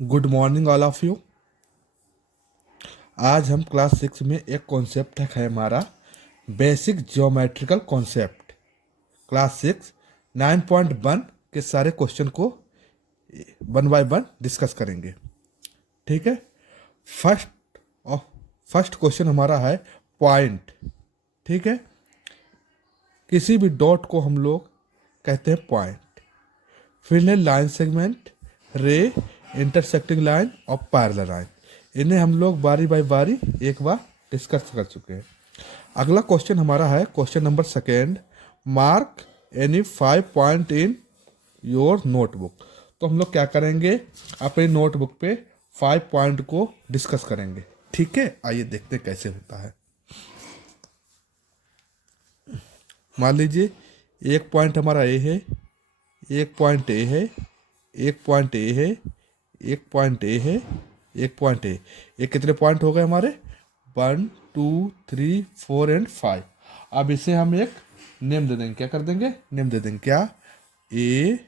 Good morning all of you. आज हम class 6 में एक कॉन्सेप्ट है हमारा बेसिक ज्योमेट्रिकल कॉन्सेप्ट। क्लास 6 9.1 के सारे क्वेश्चन को वन बाय वन डिस्कस करेंगे। ठीक है। फर्स्ट फर्स्ट क्वेश्चन हमारा है पॉइंट। ठीक है। किसी भी डॉट को हम लोग कहते हैं पॉइंट। फिर है लाइन सेगमेंट, रे, इंटरसेक्टिंग लाइन और पैरेलल लाइन। इन्हें हम लोग बारी बाई बारी एक बार डिस्कस कर चुके हैं। अगला क्वेश्चन हमारा है question number second, mark any 5 point in your notebook. तो हम लोग क्या करेंगे, अपनी नोटबुक पे 5 पॉइंट को डिस्कस करेंगे। ठीक है, आइए देखते हैं कैसे होता है। मान लीजिए एक पॉइंट हमारा ए है, एक पॉइंट ए है, एक पॉइंट ए है, एक पॉइंट ए है, एक पॉइंट ए। ये कितने पॉइंट हो गए हमारे? 1 2 3 4 एंड 5। अब इसे हम एक नेम दे देंगे। क्या कर देंगे? नेम दे देंगे। क्या? A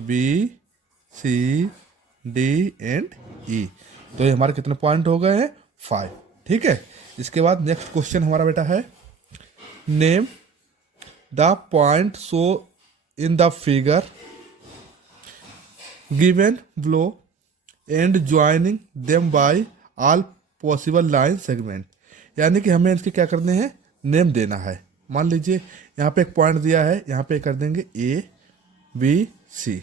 B C D and E. तो ये हमारे कितने पॉइंट हो गए हैं? 5। ठीक है। इसके बाद नेक्स्ट क्वेश्चन हमारा बेटा है, name the point show in the figure given below and joining them by all possible line segment। यानी कि हमें इसके क्या करने हैं? नेम देना है। मान लीजिए यहाँ पे एक पॉइंट दिया है, यहाँ पे कर देंगे ए बी सी।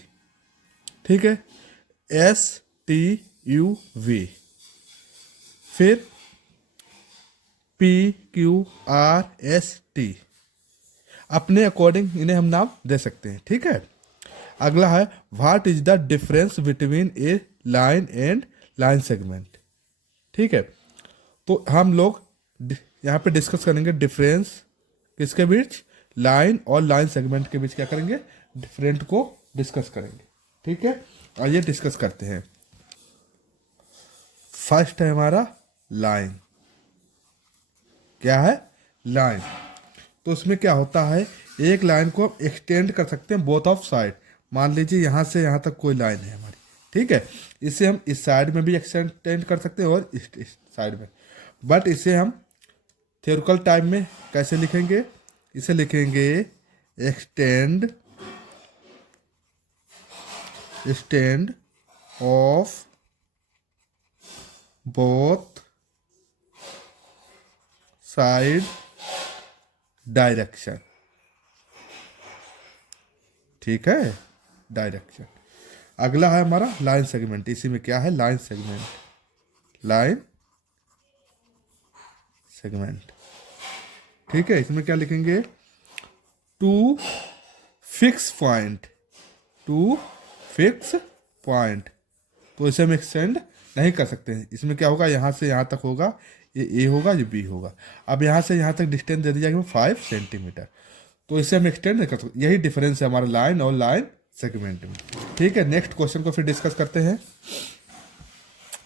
ठीक है। S T U V. फिर P Q R S T. अपने अकॉर्डिंग इन्हें हम नाम दे सकते हैं। ठीक है। अगला है, what is the difference between A line and line segment. ठीक है। तो हम लोग यहाँ पे डिस्कस करेंगे डिफरेंस किसके बीच? लाइन और लाइन सेगमेंट के बीच क्या करेंगे? डिफरेंट को डिस्कस करेंगे। ठीक है। आइए डिस्कस करते हैं। फर्स्ट है हमारा लाइन। क्या है? लाइन। तो उसमें क्या होता है, एक लाइन को हम एक्सटेंड कर सकते हैं बोथ ऑफ साइड। मान लीजिए यहाँ से यहाँ तक कोई लाइन है हमारी। ठीक है। इसे हम इस साइड में भी एक्सटेंड कर सकते हैं और इस साइड में। बट इसे हम थ्योरिकल टाइम में कैसे लिखेंगे? इसे लिखेंगे extend extend of both side direction. ठीक है, डायरेक्शन। अगला है हमारा लाइन सेगमेंट। इसी में क्या है? Line segment. Line segment. ठीक है। इसमें क्या लिखेंगे? Two fix point. Two fix point. तो इसे हम एक्सटेंड नहीं कर सकते हैं। इसमें क्या होगा, यहाँ से यहाँ तक होगा, ये ए होगा, ये बी होगा। अब यहाँ से यहाँ तक डिस्टेंस दे दी जाएगी 5 सेंटीमीटर। तो इसे हम एक्सटेंड नहीं कर सकते। यही डिफरेंस है हमारा लाइन और लाइन सेगमेंट में। ठीक है। नेक्स्ट क्वेश्चन को फिर डिस्कस करते हैं।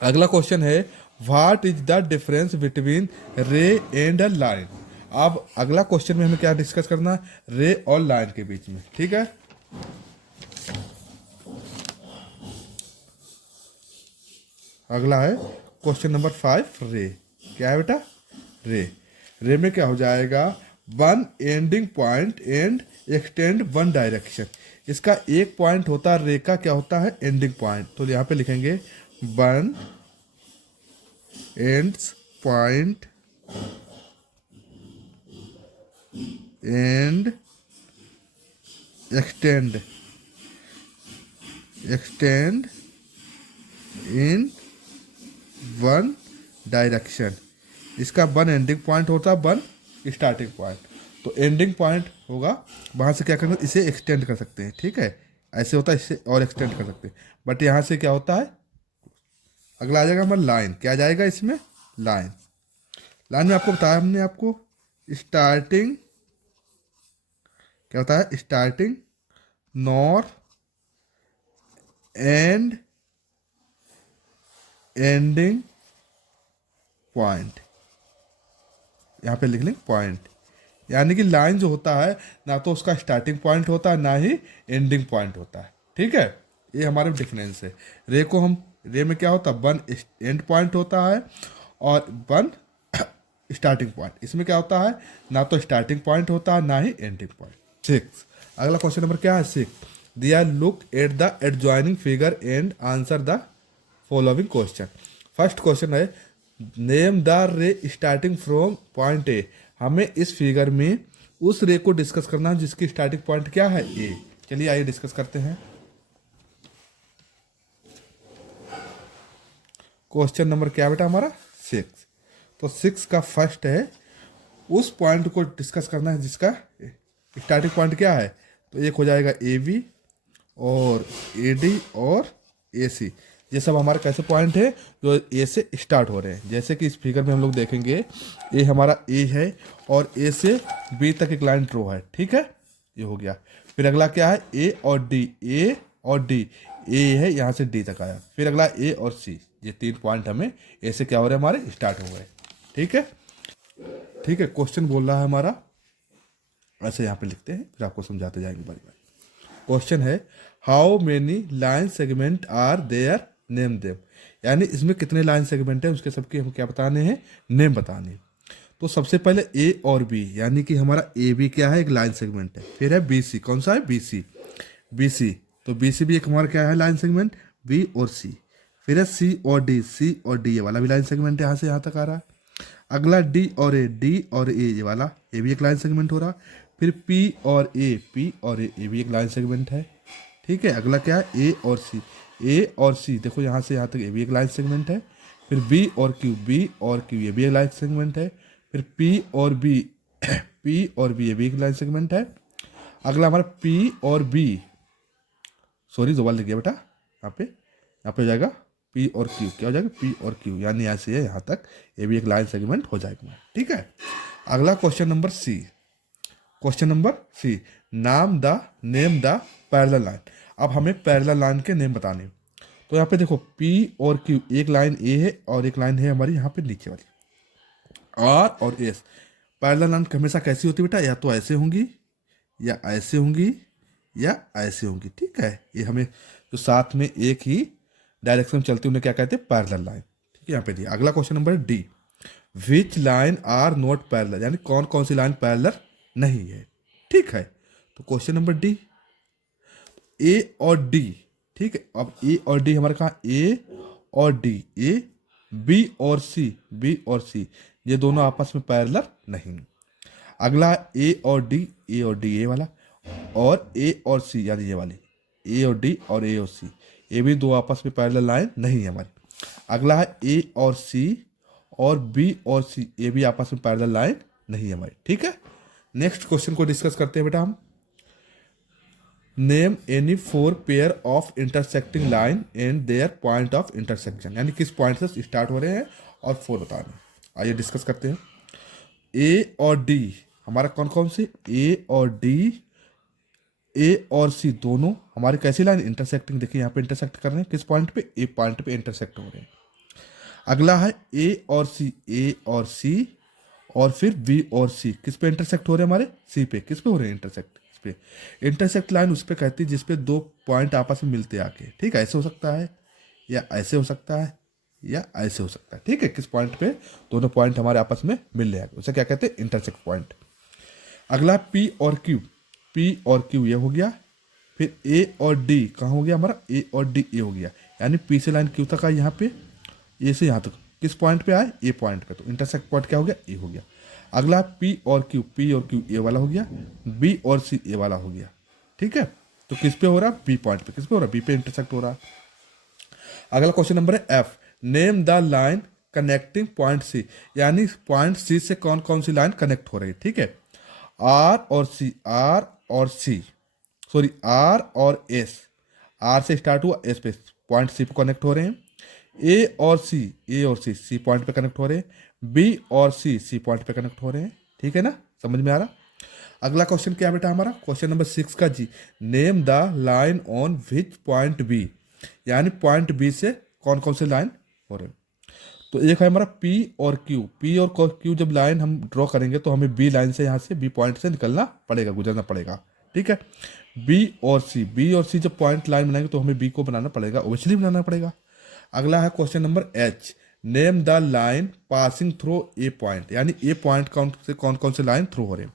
अगला क्वेश्चन है, what is the difference between रे एंड लाइन। अब अगला क्वेश्चन में हमें क्या डिस्कस करना है? रे और लाइन के बीच में। ठीक है। अगला है क्वेश्चन नंबर 5, रे। क्या है बेटा? रे। रे में क्या हो जाएगा? One ending point and extend one direction. इसका एक पॉइंट होता है रे का, क्या होता है? Ending point. तो यहाँ पे लिखेंगे one ends point and extend extend in one direction. इसका वन एंडिंग पॉइंट होता है, वन स्टार्टिंग पॉइंट। तो एंडिंग पॉइंट होगा, वहाँ से क्या करना, इसे एक्सटेंड कर सकते हैं। ठीक है। ऐसे होता है, इससे और एक्सटेंड कर सकते हैं। बट यहाँ से क्या होता है? अगला आ जाएगा हमारा लाइन। क्या आ जाएगा इसमें? लाइन। लाइन में आपको बताया हमने आपको, स्टार्टिंग क्या होता है? Starting nor and ending point. यहाँ पे लिख लें पॉइंट। यानी कि लाइन जो होता है, ना तो उसका स्टार्टिंग पॉइंट होता है, ना ही एंडिंग पॉइंट होता है। ठीक है। ये हमारे डिफरेंस है। रे को हम, रे में क्या होता है, वन एंड पॉइंट होता है और वन स्टार्टिंग पॉइंट। इसमें क्या होता है, ना तो स्टार्टिंग पॉइंट होता है ना ही एंडिंग पॉइंट। 6, अगला क्वेश्चन नंबर क्या है 6, दिया look at the adjoining figure and answer the following question. First question है name the ray starting from point A. हमें इस फिगर में उस रे को डिस्कस करना है जिसकी स्टार्टिंग पॉइंट क्या है, ए। चलिए आइए डिस्कस करते हैं। क्वेश्चन नंबर क्या बेटा हमारा 6। तो 6 का फर्स्ट है उस पॉइंट को डिस्कस करना है जिसका स्टार्टिंग पॉइंट क्या है। तो एक हो जाएगा ए बी और ए डी और ए सी। ये सब हमारे कैसे पॉइंट है जो ए से स्टार्ट हो रहे हैं। जैसे कि इस फिगर में हम लोग देखेंगे ये हमारा ए है और ए से बी तक एक लाइन ड्रॉ है, ठीक है, ये हो गया। फिर अगला क्या है ए और डी, ए और डी, ए है यहाँ से डी तक आया। फिर अगला ए और सी, ये 3 पॉइंट हमें ए से क्या हो रहे हैं हमारे स्टार्ट हो गए, ठीक है। ठीक है, क्वेश्चन बोल रहा है हमारा, ऐसे यहाँ पे लिखते हैं फिर आपको समझाते जाएंगे बारी बारी। क्वेश्चन है how many line segment are there, name them. यानी इसमें कितने लाइन सेगमेंट है उसके सबके हम क्या बताने हैं, नेम बताने हैं। तो सबसे पहले ए और बी, यानी कि हमारा ए बी क्या है, एक लाइन सेगमेंट है। फिर है बी सी, कौन सा है, बी सी, बी सी। तो बी सी भी एक हमारा क्या है, लाइन सेगमेंट, बी और सी। फिर है सी और डी, सी और डी, ये वाला भी लाइन सेगमेंट है, यहाँ से यहाँ तक आ रहा है। अगला डी और ए, डी और ए, ये वाला, ये भी एक लाइन सेगमेंट हो रहा। फिर पी और ए, पी और ए, ये भी एक लाइन सेगमेंट है, ठीक है। अगला क्या है ए और सी, ए और सी, देखो यहाँ से यहाँ तक ये भी एक लाइन सेगमेंट है। फिर बी और क्यू, बी और क्यू, ये भी एक लाइन सेगमेंट है। फिर पी और बी, पी और बी, ये भी एक लाइन सेगमेंट है। अगला हमारा पी और बी, सॉरी 2 बार लिख गया बेटा, यहाँ पे हो जाएगा पी और क्यू, क्या हो जाएगा, पी और क्यू, यानी यहाँ से यहाँ तक ये भी एक लाइन सेगमेंट हो जाएगा, ठीक है। अगला question number C, question number C, name the parallel line. अब हमें पैरेलल लाइन के नेम बताने। तो यहाँ पे देखो पी और क्यू, एक लाइन ए है और एक लाइन है हमारी यहाँ पे नीचे वाली आर और एस। पैरेलल लाइन हमेशा कैसी होती है बेटा, या तो ऐसे होंगी या ऐसे होंगी या ऐसे होंगी, ठीक है। ये हमें जो साथ में एक ही डायरेक्शन में चलती है उन्हें क्या कहते हैं, पैरेलल लाइन, ठीक है। यहाँ पे दिया। अगला question number D, which line are not parallel, यानी कौन कौन सी लाइन पैरेलल नहीं है, ठीक है। तो क्वेश्चन नंबर डी, ए और डी, ठीक है। अब ए और डी हमारे कहाँ, ए और डी, ए, बी और सी, बी और सी, ये दोनों आपस में पैरेलल नहीं। अगला ए और डी, ए और डी, ए वाला, और ए और सी, यानी ये वाली ए और डी और ए और सी, ये भी दो आपस में पैरेलल लाइन नहीं है हमारी। अगला है ए और सी और बी और सी, ये भी आपस में पैरेलल लाइन नहीं है हमारी, ठीक है। नेक्स्ट क्वेश्चन को डिस्कस करते हैं बेटा हम। Name any 4 pair of intersecting line and their point of intersection, यानी किस पॉइंट से स्टार्ट हो रहे हैं और 4 बताने। आइए डिस्कस करते हैं। ए और डी हमारा कौन कौन से, ए और डी, ए और सी दोनों हमारी कैसी लाइन, इंटरसेक्टिंग। देखिए यहाँ पे इंटरसेक्ट कर रहे हैं किस पॉइंट पे, ए पॉइंट पे इंटरसेक्ट हो रहे हैं। अगला है ए और सी, ए और सी, और फिर बी और सी किस पे इंटरसेक्ट हो रहे हैं हमारे, सी पे। किस पे हो रहे हैं इंटरसेक्ट, इस पे। इंटरसेक्ट लाइन उस पे कहती है जिसपे 2 पॉइंट आपस में मिलते आके, ठीक है। ऐसे हो सकता है या ऐसे हो सकता है या ऐसे हो सकता है, ठीक है। किस पॉइंट पे दोनों पॉइंट हमारे आपस में मिल रहे हैं उसे क्या कहते हैं, इंटरसेक्ट पॉइंट। अगला पी और क्यू, पी और क्यू ये हो गया। फिर ए और डी कहाँ हो गया हमारा, ए और डी, ए हो गया, यानी पी से लाइन क्यू तक आई यहाँ पे, ए से यहाँ तक किस पॉइंट पे आए, ए पॉइंट पे। तो इंटरसेक्ट पॉइंट क्या हो गया, ए हो गया। अगला पी और क्यू, पी और क्यू ए वाला हो गया, बी और सी ए वाला हो गया, ठीक है। तो किस पे हो रहा है, बी पॉइंट पे। किस पे हो रहा है, बी पे इंटरसेक्ट हो रहा है। अगला क्वेश्चन नंबर है F, name the line connecting point C, यानी पॉइंट सी से कौन कौन सी लाइन कनेक्ट हो रही है, ठीक है। आर और सी, आर और सी, सॉरी आर और एस, आर से स्टार्ट हुआ एस पे, पॉइंट सी पे कनेक्ट हो रहे हैं। ए और सी, ए और सी, सी पॉइंट पे कनेक्ट हो रहे हैं। बी और सी, सी पॉइंट पे कनेक्ट हो रहे हैं, ठीक है ना, समझ में आ रहा। अगला क्वेश्चन क्या बेटा हमारा, क्वेश्चन नंबर 6 का G, name the line on which point B, यानी पॉइंट बी से कौन कौन से लाइन हो रहे हैं। तो एक है हमारा पी और क्यू, पी और क्यू जब लाइन हम ड्रॉ करेंगे तो हमें बी लाइन से यहाँ से बी पॉइंट से निकलना पड़ेगा, गुजरना पड़ेगा, ठीक है। बी और सी जब पॉइंट लाइन बनाएंगे तो हमें बी को बनाना पड़ेगा, ओबियसली बनाना पड़ेगा। अगला है question number H, name the line passing through a point, यानी ए पॉइंट से कौन कौन से लाइन थ्रू हो रहे हैं।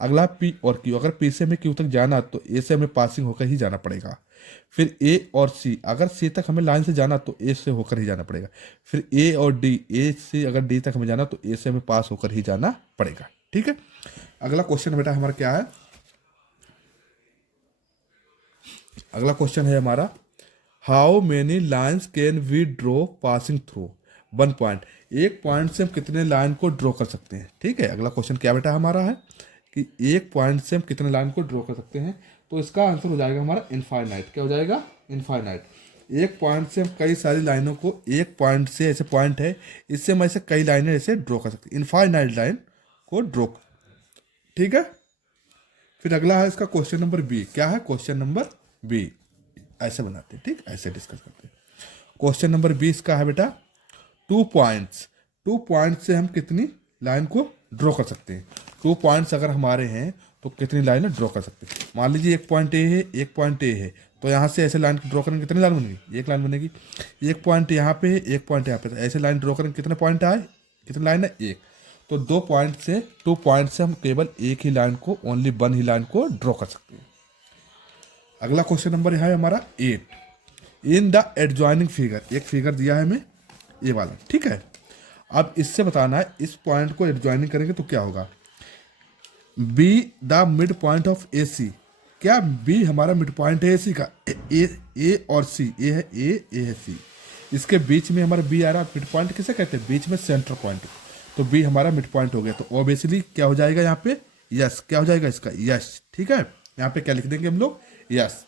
अगला पी और क्यू, अगर पी से हमें क्यू तक जाना तो ए से हमें पासिंग होकर ही जाना पड़ेगा। फिर ए और सी, अगर सी तक हमें लाइन से जाना तो ए से होकर ही जाना पड़ेगा। फिर ए और डी, ए से अगर डी तक हमें जाना तो ए से हमें पास होकर ही जाना पड़ेगा। ठीक है, अगला क्वेश्चन बेटा हमारा क्या है, अगला क्वेश्चन है हमारा, how many lines can we draw passing through one point, एक पॉइंट से हम कितने लाइन को ड्रॉ कर सकते हैं। ठीक है, अगला क्वेश्चन क्या बेटा हमारा है कि एक पॉइंट से हम कितने लाइन को ड्रॉ कर सकते हैं, तो इसका आंसर हो जाएगा हमारा इनफाइनाइट। क्या हो जाएगा, इनफाइनाइट। एक पॉइंट से हम कई सारी लाइनों को, एक पॉइंट से ऐसे पॉइंट है इससे हम ऐसे कई लाइनें ऐसे ड्रॉ कर सकते हैं, इनफाइनाइट लाइन को ड्रॉ। ठीक है, फिर अगला है इसका क्वेश्चन नंबर बी, क्या है क्वेश्चन नंबर बी, ऐसे बनाते हैं। ठीक, ऐसे डिस्कस करते हैं। क्वेश्चन नंबर 20 का है बेटा, 2 पॉइंट्स, 2 पॉइंट से हम कितनी लाइन को ड्रॉ कर सकते हैं। 2 पॉइंट्स अगर हमारे हैं तो कितनी लाइन ड्रॉ कर सकते हैं। मान लीजिए एक पॉइंट ए है, एक पॉइंट ए है, तो यहाँ से ऐसे लाइन ड्रॉ करेंगे कितनी लाइन बनेगी, एक लाइन बनेगी। एक पॉइंट यहाँ पे है, एक पॉइंट यहाँ पे, तो ऐसे लाइन ड्रॉ करेंगे कितने पॉइंट आए, कितनी लाइन है, एक। तो 2 पॉइंट से हम केवल एक ही लाइन को, ओनली वन ही लाइन को ड्रॉ कर सकते हैं। अगला क्वेश्चन नंबर है हमारा 8, इन द एडजॉइनिंग फिगर, एक फिगर दिया है हमें ये वाला। ठीक है, अब इससे बताना है इस पॉइंट को एडजॉइनिंग करेंगे तो क्या होगा। B the mid point of A C, क्या बी हमारा मिड पॉइंट है ए सी का, ए और सी, ए है ए है सी, इसके बीच में हमारा बी आ रहा है। मिड पॉइंट किसे कहते हैं, बीच में सेंटर पॉइंट, तो बी हमारा मिड पॉइंट हो गया। तो ऑब्वियसली क्या हो जाएगा यहाँ पे, यस। क्या हो जाएगा इसका, यस। ठीक है, यहाँ पे क्या लिख देंगे हम लोग, यस।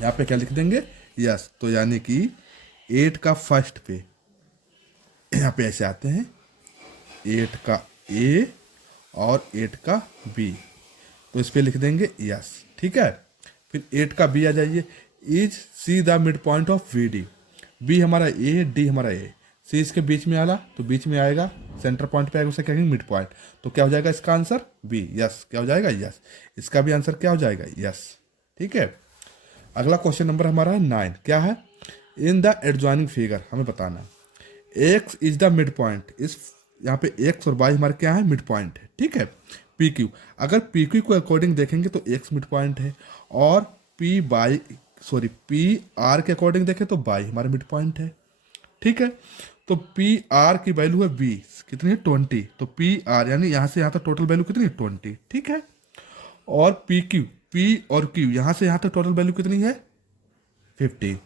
यहाँ पे क्या लिख देंगे, यस। तो यानी कि 8 का फर्स्ट पे यहाँ पे ऐसे आते हैं, 8 का ए और 8 का बी, तो इस पे लिख देंगे यस। ठीक है, फिर 8 का बी आ जाइए, is C the mid point of B D, B हमारा ए है, डी हमारा ए, सी इसके बीच में आला तो बीच में आएगा, सेंटर पॉइंट पे आएगा, उसे कहेंगे मिड पॉइंट। तो क्या हो जाएगा इसका आंसर, बी, यस। क्या हो जाएगा, यस। इसका भी आंसर क्या हो जाएगा, यस। ठीक है, अगला क्वेश्चन नंबर हमारा है 9, क्या है, इन द एडजॉइनिंग फिगर, हमें बताना है x is the mid point, इस यहाँ पे एक्स और वाई हमारे क्या है, मिड पॉइंट है। ठीक है, पी क्यू, अगर पी क्यू को अकॉर्डिंग देखेंगे तो एक्स मिड पॉइंट है, और पी आर के अकॉर्डिंग देखें तो वाई हमारा मिड पॉइंट है। ठीक है, तो पी आर की वैल्यू है 20, कितनी है, 20, तो पी आर यानी यहाँ से यहाँ तक टोटल वैल्यू कितनी है, 20। ठीक है, और पी क्यू, पी और क्यू यहाँ से यहाँ तक टोटल वैल्यू कितनी है, 15।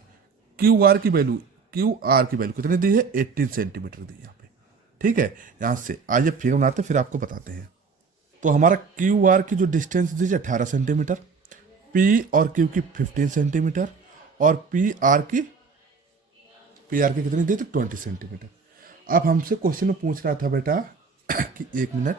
क्यू आर की वैल्यू कितनी दी है, 18 सेंटीमीटर दी है यहाँ पे। ठीक है, यहाँ से आइए फिगर बनाते हैं फिर आपको बताते हैं। तो हमारा क्यू आर की जो डिस्टेंस दी है 18 सेंटीमीटर, पी और क्यू की 15 सेंटीमीटर, और पी आर की कितनी दी थी, 20 सेंटीमीटर। अब हमसे क्वेश्चन में पूछ रहा था बेटा कि 1 मिनट,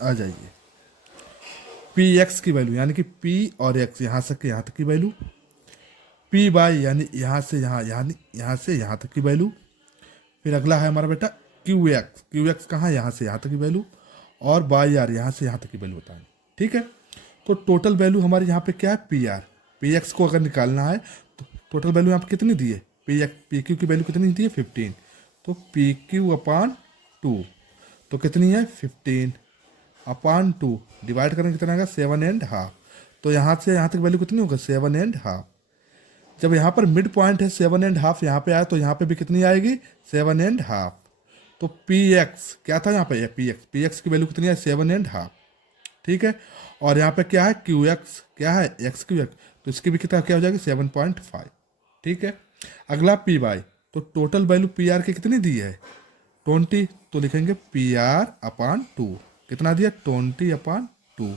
आ जाइए, पी एक्स की वैल्यू यानी कि पी और एक्स यहाँ तक की वैल्यू, पी बाई यानी यहाँ से यहाँ, यानी यहाँ से यहाँ तक की वैल्यू। फिर अगला है हमारा बेटा क्यू एक्स कहाँ, यहाँ से यहाँ तक की वैल्यू, और बाई आर यहाँ से यहाँ तक की वैल्यू बताएं। ठीक है, तो टोटल वैल्यू हमारे यहाँ पे क्या है, पी आर। पी एक्स को अगर निकालना है तो टोटल वैल्यू यहाँ पे कितनी दी है, पी क्यू की वैल्यू कितनी दी है, 15, तो पी क्यू अपान 2, तो कितनी है, 15 अपान 2, डिवाइड करेंगे कितना आएगा, 7.5। तो यहाँ से यहाँ तक वैल्यू कितनी होगा, 7.5। जब यहाँ पर मिड पॉइंट है 7.5 यहाँ पे आया तो यहाँ पे भी कितनी आएगी, 7.5। तो पी एक्स क्या था यहाँ पे, पी एक्स की वैल्यू कितनी है, 7.5। ठीक है, और यहाँ पे क्या है, क्यू एक्स क्या है, एक्स क्यू एक्स, तो इसकी भी कितना क्या हो जाएगी, 7.5। ठीक है, अगला पी वाई, तो टोटल वैल्यू पी आर की कितनी दी है, 20, तो लिखेंगे पी आर अपान 2, कितना दिया, 20/2,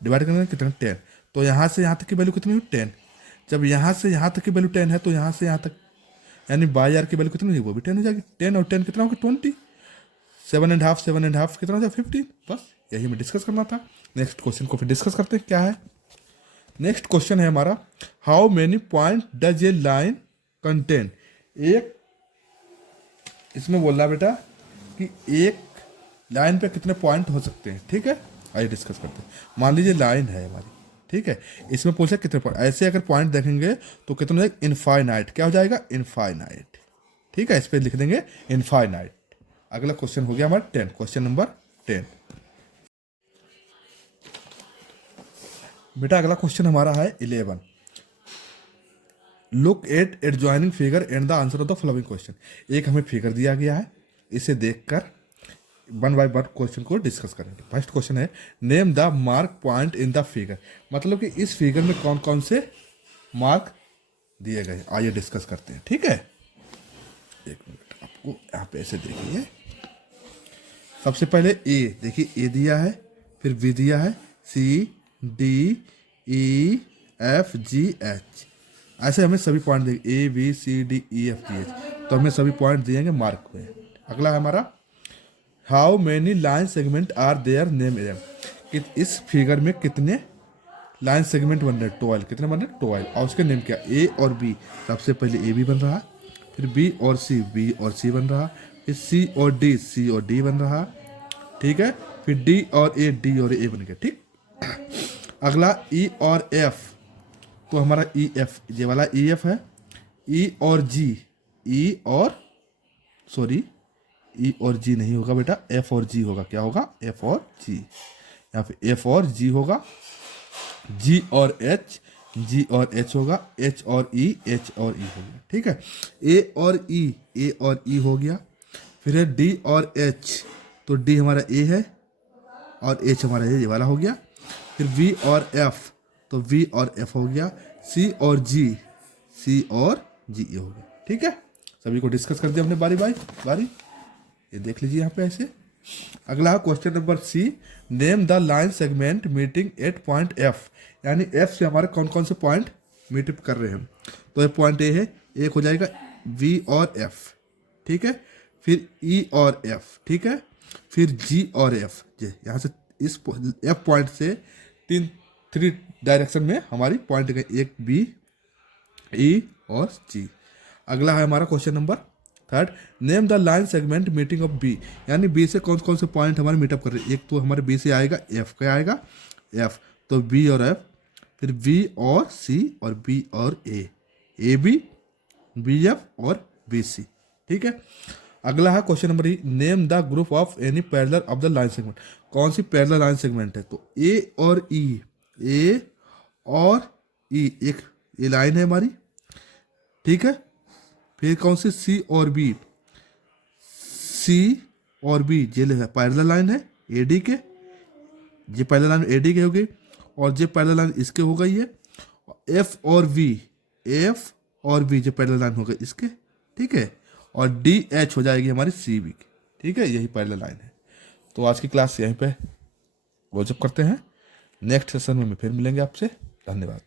डिवाइड करेंगे कितना, 10। तो यहाँ से यहाँ तक की वैल्यू कितनी हुई, 10। जब यहाँ से यहाँ तक की वैल्यू 10 है तो यहाँ से यहाँ तक यानी बाई आर की वैल्यू कितनी हुई, वो भी 10 हो जाएगी। 10 और 10 कितना होगा, 20। 7.5 कितना हो जाए 15। बस यही हमें डिस्कस करना था। नेक्स्ट क्वेश्चन को फिर डिस्कस करते हैं क्या है। नेक्स्ट क्वेश्चन है हमारा, how many point does a line contain. एक इसमें बोल रहा है बेटा कि एक लाइन पे कितने पॉइंट हो सकते हैं। ठीक है, आइए डिस्कस करते हैं। मान लीजिए लाइन है हमारी, ठीक है, इसमें पूछे कितने पॉइंट। ऐसे अगर पॉइंट देखेंगे तो कितने हो जाएगा, इनफाइनाइट। क्या हो जाएगा, इनफाइनाइट। ठीक है, इस पर लिख देंगे इनफाइनाइट। अगला क्वेश्चन हो गया हमारा 10, क्वेश्चन नंबर 10। बेटा अगला क्वेश्चन हमारा है 11। Look at adjoining figure and the answer of the following question. एक हमें फिगर दिया गया है, इसे देखकर वन बाय वन क्वेश्चन को डिस्कस करेंगे। फर्स्ट क्वेश्चन है, name the mark point in the figure. मतलब कि इस फिगर में कौन कौन से मार्क दिए गए, आइए डिस्कस करते हैं। ठीक है, एक मिनट, आपको यहाँ पे ऐसे देखिए। सबसे पहले ए, देखिए ए दिया है, फिर बी दिया है, C D E F G H, ऐसे हमें सभी पॉइंट देंगे, A B C D E F G H, तो हमें सभी पॉइंट दिएंगे मार्क हुए। अगला है हमारा, how many line segment are there, name M. कि इस फिगर में कितने लाइन सेगमेंट बन रहे हैं, 12। कितने बन रहे हैं, 12। और उसके नेम क्या, ए और बी। सबसे पहले ए बी बन रहा, फिर बी और सी, बी और सी बन रहा, फिर सी और डी, सी और डी बन रहा। ठीक है, फिर डी और ए, डी और ए बन गया। ठीक, अगला ई और एफ, तो हमारा ई एफ, ये वाला ई एफ है। ई और जी, ई और सॉरी ई और जी नहीं होगा बेटा, एफ और जी होगा। क्या होगा, एफ और जी। यहाँ पे एफ और जी होगा, जी और एच, जी और एच होगा, एच और ई, एच और ई हो गया। ठीक है, ए और ई, ए और ई हो गया। फिर है डी और एच, तो डी हमारा ए है और एच हमारा ये वाला हो गया। फिर वी और एफ, तो वी और एफ हो गया। सी और जी, सी और जी ये हो गया। ठीक है, सभी को डिस्कस कर दिया हमने बारी बारी बारी, ये देख लीजिए यहाँ पे ऐसे। अगला question number C, name the line segment meeting at point F. यानी एफ से हमारे कौन कौन से पॉइंट मीटअप कर रहे हैं। तो ये पॉइंट ए है, एक हो जाएगा वी और एफ। ठीक है, फिर ई और एफ। ठीक है, फिर जी और एफ। जी यहाँ से इस एफ पॉइंट से थ्री डायरेक्शन में हमारी पॉइंट गए, एक बी, ई और जी। अगला है हमारा question number 3, name the line segment meeting of B. यानी बी से कौन कौन से पॉइंट हमारे मीटअप कर रहे हैं। एक तो हमारे बी से आएगा एफ, का आएगा एफ, तो बी और एफ, फिर बी और सी और बी और ए बी, बी एफ और बी सी। ठीक है, अगला है question number E, name the group of any parallel of the line segment. कौन सी पैरेलल लाइन सेगमेंट है, तो ए और ई, ए और ई, एक ये लाइन है हमारी। ठीक है, फिर कौन सी, सी और बी, सी और बी ये पैरेलल लाइन है ए डी के, ये पैरेलल लाइन ए डी के हो गई, और ये पैरेलल लाइन इसके हो गई है। एफ और वी, एफ और बी ये पैरेलल लाइन हो गई इसके। ठीक है, और डी एच हो जाएगी हमारी सी बी की। ठीक है, यही पैरेलल लाइन है। तो आज की क्लास यहीं पे वो जब करते हैं, नेक्स्ट सेशन में फिर मिलेंगे आपसे। धन्यवाद।